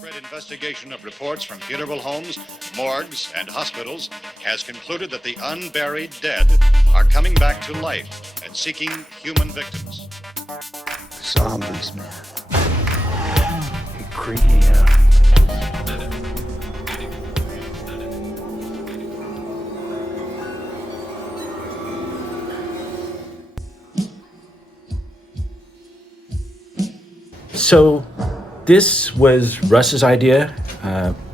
widespread investigation of reports from funeral homes, morgues, and hospitals has concluded that the unburied dead are coming back to life and seeking human victims. Zombies, man. They creep me out. So this was Russ's idea.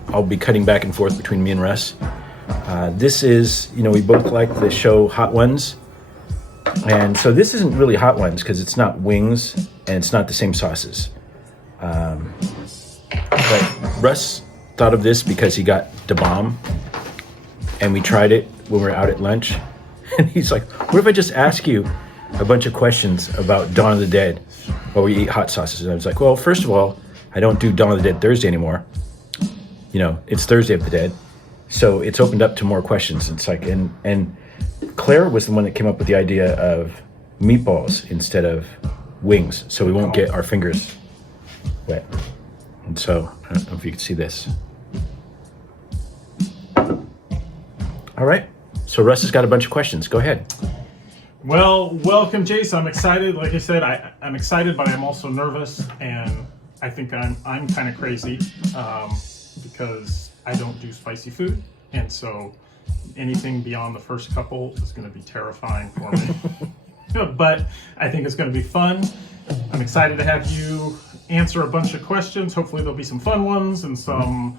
I'll be cutting back and forth between me and Russ. This is, we both like the show Hot Ones. And so this isn't really Hot Ones because it's not wings and it's not the same sauces. But Russ thought of this because he got Da Bomb and we tried it when we were out at lunch. And he's like, what if I just ask you a bunch of questions about Dawn of the Dead while we eat hot sauces? And I was like, well, first of all, I don't do Dawn of the Dead Thursday anymore. It's Thursday of the Dead. So it's opened up to more questions. It's like, and Claire was the one that came up with the idea of meatballs instead of wings, so we won't get our fingers wet. And so, I don't know if you can see this. All right, so Russ has got a bunch of questions. Go ahead. Well, welcome, Jason. I'm excited. Like I said, I'm excited, but I'm also nervous, and I think I'm kind of crazy because I don't do spicy food, and so anything beyond the first couple is going to be terrifying for me. But I think it's going to be fun. I'm excited to have you answer a bunch of questions. Hopefully there'll be some fun ones and some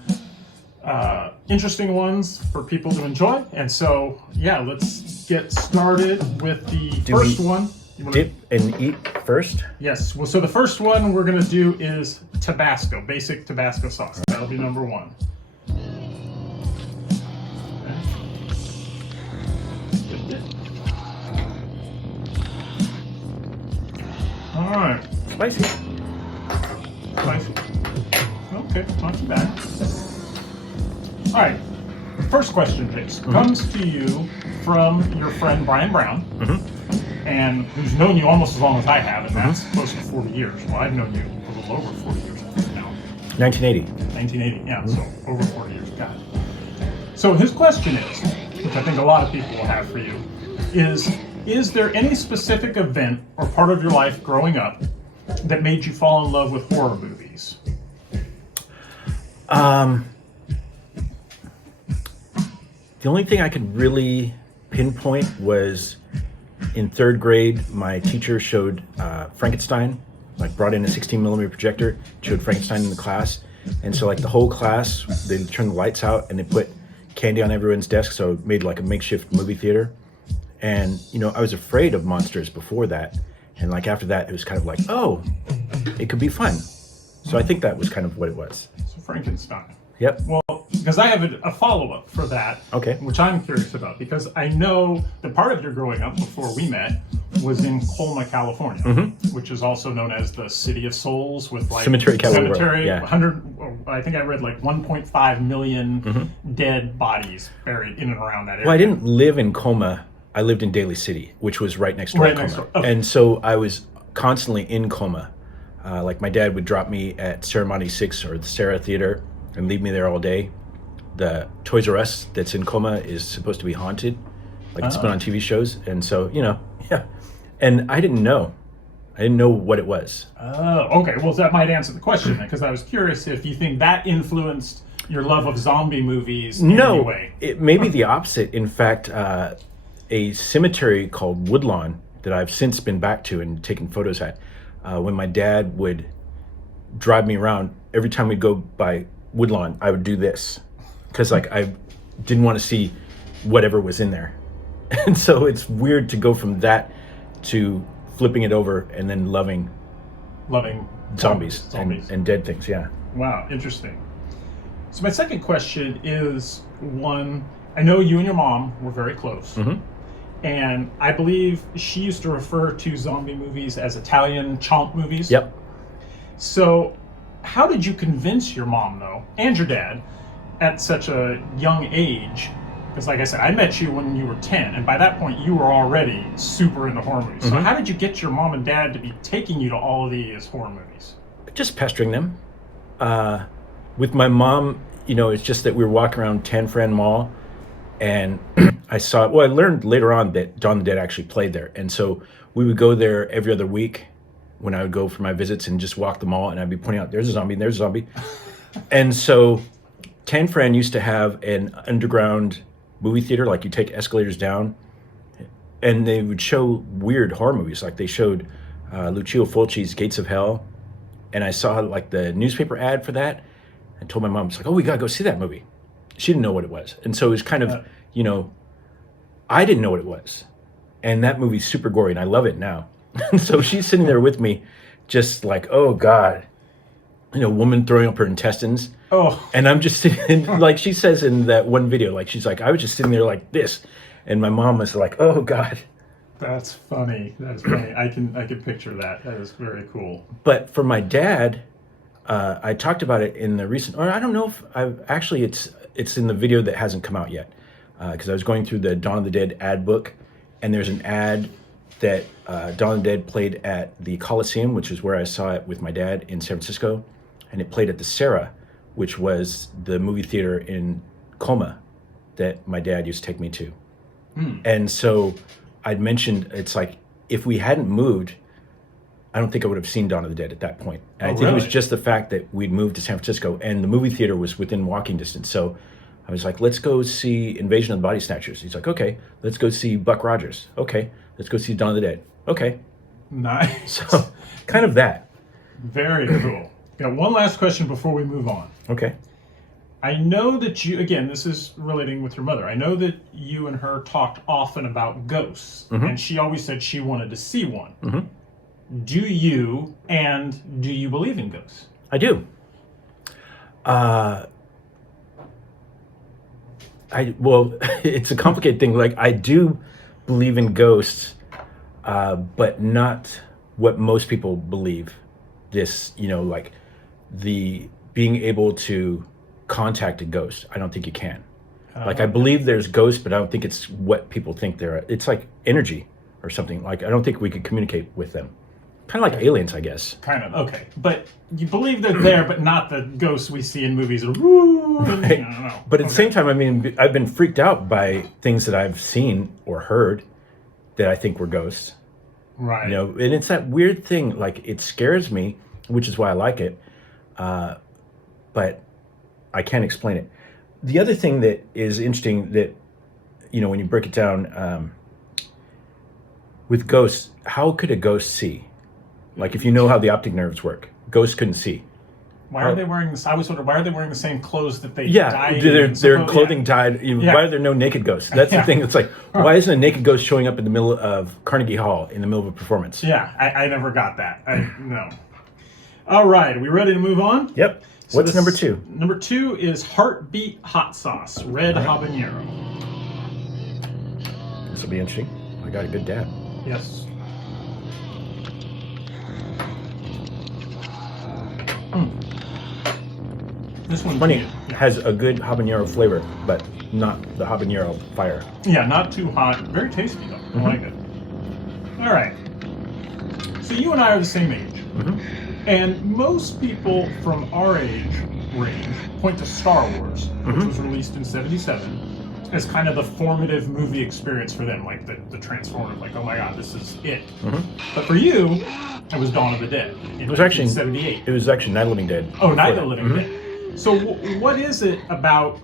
interesting ones for people to enjoy. And so, yeah, let's get started with the first one. Dip and eat first? Yes. Well, so the first one we're going to do is Tabasco, basic Tabasco sauce. That'll be number one. All right. Spicy. Spicy. Okay, not too bad. All right. First question, Jace, comes to you from your friend Brian Brown, and who's known you almost as long as I have, and that's close to 40 years. Well, I've known you a little over 40 years, I think now. 1980. 1980, yeah, so over 40 years. Got it. So his question is, which I think a lot of people will have for you, is there any specific event or part of your life growing up that made you fall in love with horror movies? The only thing I could really pinpoint was in third grade, my teacher showed Frankenstein, brought in a 16 millimeter projector, showed Frankenstein in the class. And so the whole class, they turned the lights out and they put candy on everyone's desk. So it made a makeshift movie theater. And, I was afraid of monsters before that. And after that, it was kind of oh, it could be fun. So I think that was kind of what it was. So Frankenstein. Yep. Well, because I have a follow-up for that, okay, which I'm curious about, because I know the part of your growing up before we met was in Colma, California, which is also known as the City of Souls, with Cemetery, yeah. 100. I think I read 1.5 million dead bodies buried in and around that area. Well, I didn't live in Colma. I lived in Daly City, which was right next door to Colma. Okay. And so I was constantly in Colma. My dad would drop me at Ceremony 6 or the Sarah Theater and leave me there all day. The Toys R Us that's in Colma is supposed to be haunted. It's been on TV shows. And so, yeah. And I didn't know what it was. Oh, okay. Well, that might answer the question then, because I was curious if you think that influenced your love of zombie movies in any way. It may be the opposite. In fact, a cemetery called Woodlawn that I've since been back to and taken photos at, when my dad would drive me around, every time we'd go by Woodlawn, I would do this because I didn't want to see whatever was in there. And so it's weird to go from that to flipping it over and then loving zombies. And dead things. Yeah. Wow, interesting. So my second question is one, I know you and your mom were very close. And I believe she used to refer to zombie movies as Italian chomp movies. Yep. So how did you convince your mom, though, and your dad, at such a young age? Because like I said, I met you when you were 10, and by that point you were already super into horror movies. So how did you get your mom and dad to be taking you to all of these horror movies? Just pestering them. With my mom, it's just that we were walking around Tan Fran Mall, and I learned later on that Dawn of the Dead actually played there. And so we would go there every other week when I would go for my visits and just walk the mall, and I'd be pointing out, there's a zombie, there's a zombie. And so Tan Fran used to have an underground movie theater, like you take escalators down, and they would show weird horror movies. Like they showed Lucio Fulci's Gates of Hell, and I saw like the newspaper ad for that. I told my mom, it's like, oh, we gotta go see that movie. She didn't know what it was. And so it was kind of, I didn't know what it was. And that movie's super gory, and I love it now. And so she's sitting there with me, just like, oh God, woman throwing up her intestines. Oh. And I'm just sitting, like she says in that one video, like she's like, I was just sitting there like this. And my mom was like, oh God. That's funny. That's funny. I can picture that. That is very cool. But for my dad, I talked about it in the recent, or I don't know if it's in the video that hasn't come out yet. Because I was going through the Dawn of the Dead ad book, and there's an ad that Dawn of the Dead played at the Coliseum, which is where I saw it with my dad in San Francisco, and it played at the Sarah, which was the movie theater in Coma that my dad used to take me to. And so I'd mentioned, it's like, if we hadn't moved, I don't think I would have seen Dawn of the Dead at that point. And I think it was just the fact that we'd moved to San Francisco and the movie theater was within walking distance. So I was like, let's go see Invasion of the Body Snatchers. He's like, okay. Let's go see Buck Rogers. Okay. Let's go see Dawn of the Dead. Okay. Nice. So kind of that. Very cool. Got one last question before we move on. Okay. I know that you, again, this is relating with your mother. I know that you and her talked often about ghosts, and she always said she wanted to see one. Do you believe in ghosts? I do. It's a complicated thing. Like, I do believe in ghosts, but not what most people believe. This, like the being able to contact a ghost. I don't think you can. Like, I believe there's ghosts, but I don't think it's what people think they're. It's like energy or something. Like, I don't think we could communicate with them. Kind of like aliens, I guess. Kind of, okay. But you believe they're there, but not the ghosts we see in movies. Woo, right. I don't know. But at the same time, I mean, I've been freaked out by things that I've seen or heard that I think were ghosts. Right. And it's that weird thing, like, it scares me, which is why I like it, but I can't explain it. The other thing that is interesting that, when you break it down, with ghosts, how could a ghost see? Like, if you know how the optic nerves work, ghosts couldn't see. Why are they wearing this? I was wondering, why are they wearing the same clothes that they Yeah, died their clothing dyed. Why are there no naked ghosts? That's the thing. It's like, why isn't a naked ghost showing up in the middle of Carnegie Hall in the middle of a performance? Yeah, I never got that. No. All right, are we ready to move on? Yep. So What's number 2? Number 2 is Heartbeat Hot Sauce, Red Habanero. This will be interesting. I got a good dad. Yes. This one's Funny, has a good habanero flavor, but not the habanero fire. Yeah, not too hot. Very tasty, though. I like it. All right. So you and I are the same age. And most people from our age range point to Star Wars, which was released in '77, as kind of the formative movie experience for them, like the transformative, like, oh my God, this is it. But for you, it was Dawn of the Dead. It was actually '78. It was actually Night of the Living Dead. Oh, Night of the Living Dead. So what is it about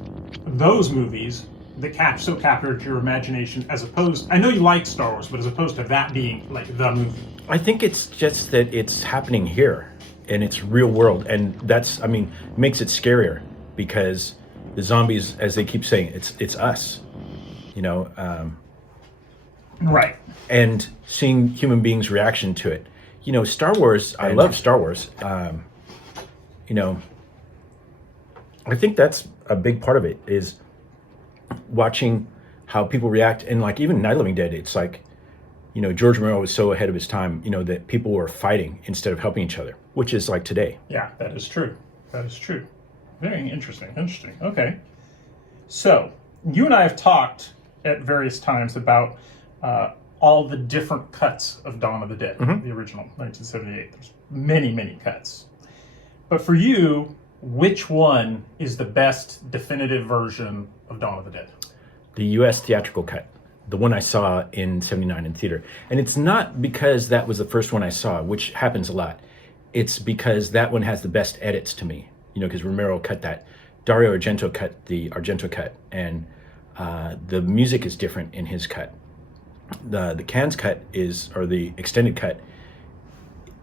those movies that captured your imagination as opposed, I know you like Star Wars, but as opposed to that being like the movie? I think it's just that it's happening here and it's real world, and that's, I mean, makes it scarier because the zombies, as they keep saying, it's us, Right. And seeing human beings' reaction to it. Star Wars, I love Star Wars. I think that's a big part of it, is watching how people react. And like, even Night of the Living Dead, it's like, George Romero was so ahead of his time, that people were fighting instead of helping each other, which is like today. Yeah, that is true. That is true. Very interesting. Okay. So, you and I have talked at various times about all the different cuts of Dawn of the Dead, the original, 1978. There's many, many cuts. But for you, which one is the best definitive version of Dawn of the Dead? The U.S. theatrical cut, the one I saw in '79 in theater. And it's not because that was the first one I saw, which happens a lot. It's because that one has the best edits to me, because Romero cut that. Dario Argento cut the Argento cut, and the music is different in his cut. The Cannes cut or the extended cut,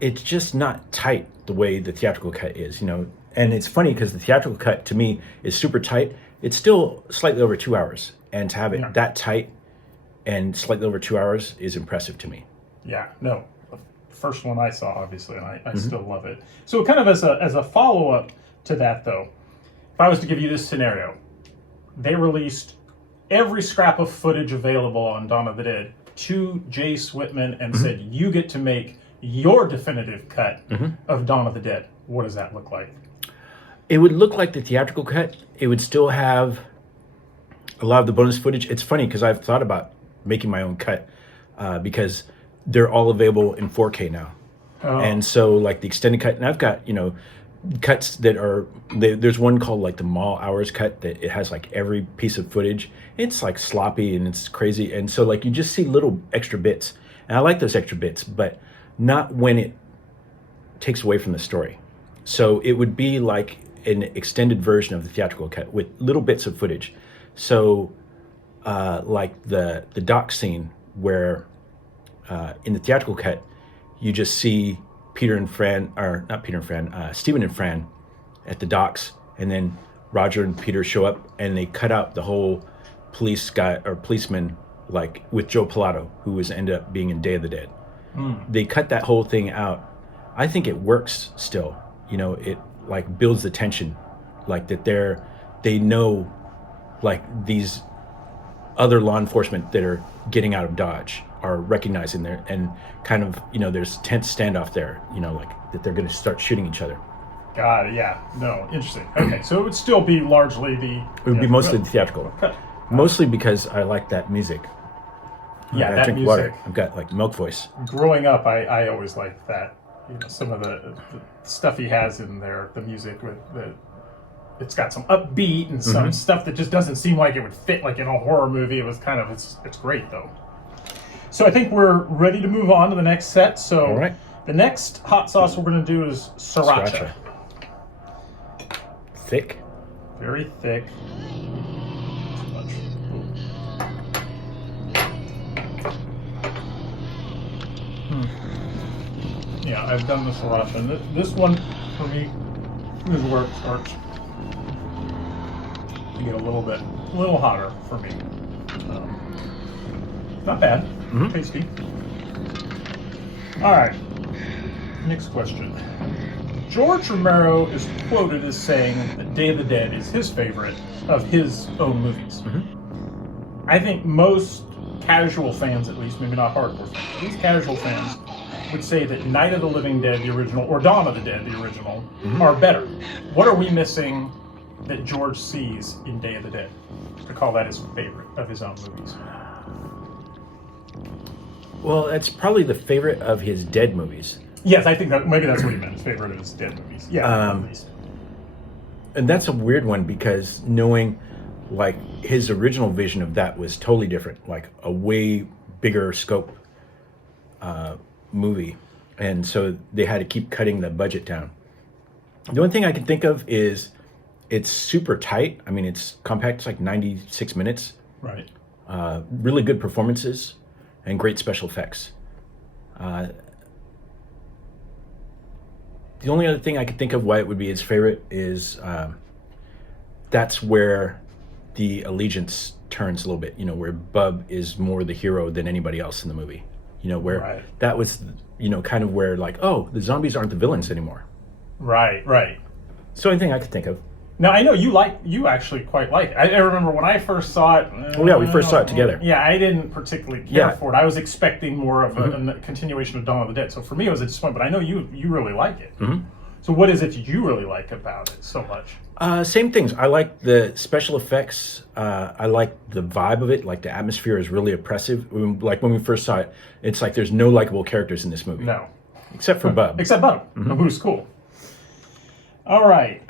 it's just not tight the way the theatrical cut is, And it's funny because the theatrical cut to me is super tight. It's still slightly over 2 hours, and to have it that tight and slightly over 2 hours is impressive to me. Yeah, no, the first one I saw, obviously, and I still love it. So kind of as a follow-up to that, though, if I was to give you this scenario, they released every scrap of footage available on Dawn of the Dead to Jace Whitman and said, you get to make your definitive cut of Dawn of the Dead. What does that look like? It would look like the theatrical cut. It would still have a lot of the bonus footage. It's funny because I've thought about making my own cut because they're all available in 4K now. Oh. And so like the extended cut, and I've got, cuts that are, there's one called like the Mall Hours cut that it has like every piece of footage. It's like sloppy and it's crazy. And so like you just see little extra bits. And I like those extra bits, but not when it takes away from the story. So it would be like an extended version of the theatrical cut with little bits of footage. So like the dock scene where in the theatrical cut, you just see Stephen and Fran at the docks, and then Roger and Peter show up and they cut out the whole policeman, like with Joe Pilato, who ended up being in Day of the Dead. They cut that whole thing out. I think it works still. It like builds the tension, like that they know like these other law enforcement that are getting out of Dodge are recognizing there, and kind of, there's tense standoff there, like that they're going to start shooting each other. Got it, yeah. No, interesting. Okay, so it would still be largely It would be mostly the theatrical. Okay. Mostly because I like that music. Yeah, I that drink music. water. I've got like milk voice. Growing up, I always liked that. Some of the stuff he has in there, the music it's got some upbeat and some stuff that just doesn't seem like it would fit like in a horror movie. It was kind of, it's great though. So I think we're ready to move on to the next set. So all right. The next hot sauce we're going to do is sriracha. Thick. Very thick. Too much. Yeah, I've done the sriracha. And this one, for me, is where it starts to get a little hotter for me. Not bad. Tasty. All right. Next question. George Romero is quoted as saying that Day of the Dead is his favorite of his own movies. I think most casual fans, at least, maybe not hardcore fans, at least casual fans, would say that Night of the Living Dead, the original, or Dawn of the Dead, the original, are better. What are we missing that George sees in Day of the Dead to call that his favorite of his own movies? Well, that's probably the favorite of his Dead movies. Yes, I think that maybe that's what he meant, his favorite of his Dead movies. Yeah, at least. And that's a weird one because knowing like his original vision of that was totally different, like a way bigger scope movie. And so they had to keep cutting the budget down. The only thing I can think of is it's super tight. I mean, it's compact. It's like 96 minutes. Right. Really good performances and great special effects. The only other thing I could think of why it would be his favorite is that's where the allegiance turns a little bit, where Bub is more the hero than anybody else in the movie. Where that was, kind of where like, oh, the zombies aren't the villains anymore. Right. It's the only thing I could think of. Now, I know you actually quite like it. I remember when I first saw it. Oh, yeah, we first saw it together. Yeah, I didn't particularly care for it. I was expecting more of a continuation of Dawn of the Dead. So for me, it was a disappointment. But I know you really like it. So what is it you really like about it so much? Same things. I like the special effects. I like the vibe of it. Like the atmosphere is really oppressive. Like when we first saw it, it's like there's no likable characters in this movie. No. Except for Bub. Except Bub, who's cool. All right.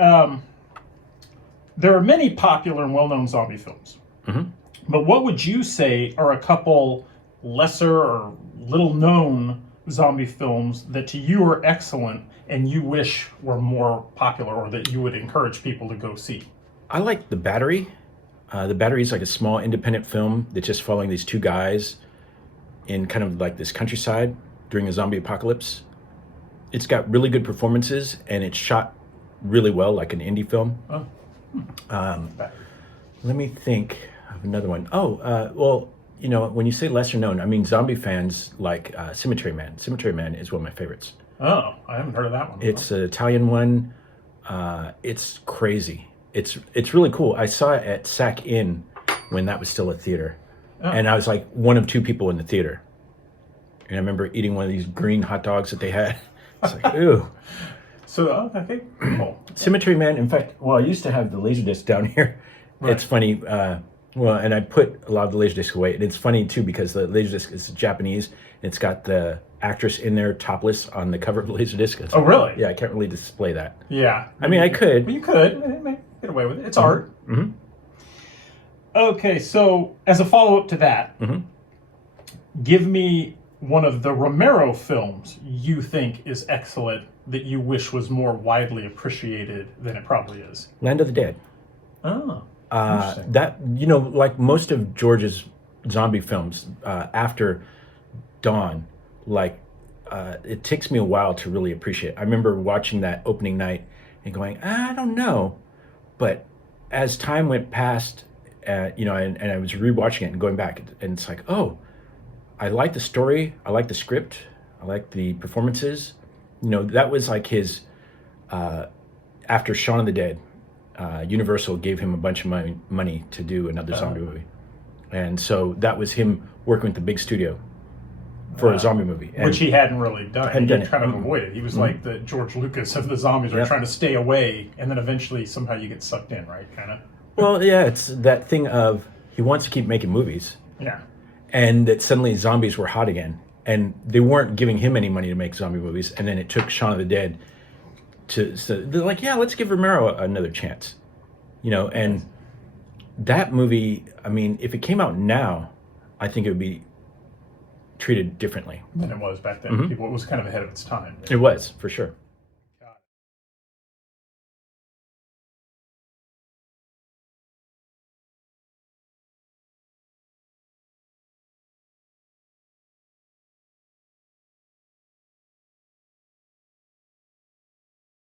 There are many popular and well-known zombie films. Mm-hmm. But what would you say are a couple lesser or little-known zombie films that to you are excellent and you wish were more popular or that you would encourage people to go see? I like The Battery. The Battery is like a small independent film that's just following these two guys in kind of like this countryside during a zombie apocalypse. It's got really good performances and it's shot really well, like an indie film. Oh. Let me think of another one. Well, you know, when you say lesser known, I mean zombie fans like Cemetery Man. Cemetery Man is one of my favorites. Oh, I haven't heard of that one. It's an Italian one. It's crazy. It's really cool. I saw it at Sac Inn when that was still a theater. Oh. And I was like one of two people in the theater. And I remember eating one of these green hot dogs that they had. It's like, ooh. So, okay, cool. Cemetery Man, in fact, well, I used to have the Laserdisc down here. Right. It's funny, and I put a lot of the Laserdisc away. And it's funny, too, because the Laserdisc is Japanese. And it's got the actress in there topless on the cover of the Laserdisc. Oh, really? Yeah, I can't really display that. Yeah. I mean, I could. Well, you could. Maybe get away with it. It's art. Mm-hmm. Okay, so as a follow-up to that, Mm-hmm. give me one of the Romero films you think is excellent that you wish was more widely appreciated than it probably is. Land of the Dead. Oh, interesting. That, you know, like most of George's zombie films, after Dawn, like, it takes me a while to really appreciate. I remember watching that opening night and going, I don't know. But as time went past, you know, and I was rewatching it and going back, and it's like, oh, I like the story, I like the script, I like the performances. You know, that was like his, after Shaun of the Dead, Universal gave him a bunch of money to do another zombie movie. And so that was him working with the big studio for a zombie movie. And Which he hadn't really done. Hadn't He done it. kind of avoided. He was like the George Lucas of the zombies, are trying to stay away, and then eventually somehow you get sucked in, right? Kind of. Well, yeah, it's that thing of he wants to keep making movies, Yeah. and that suddenly zombies were hot again. And they weren't giving him any money to make zombie movies. And then it took Shaun of the Dead so they're like, yeah, let's give Romero another chance. You know, and that movie, I mean, if it came out now, I think it would be treated differently. Than it was back then. It was kind of ahead of its time. It was, for sure.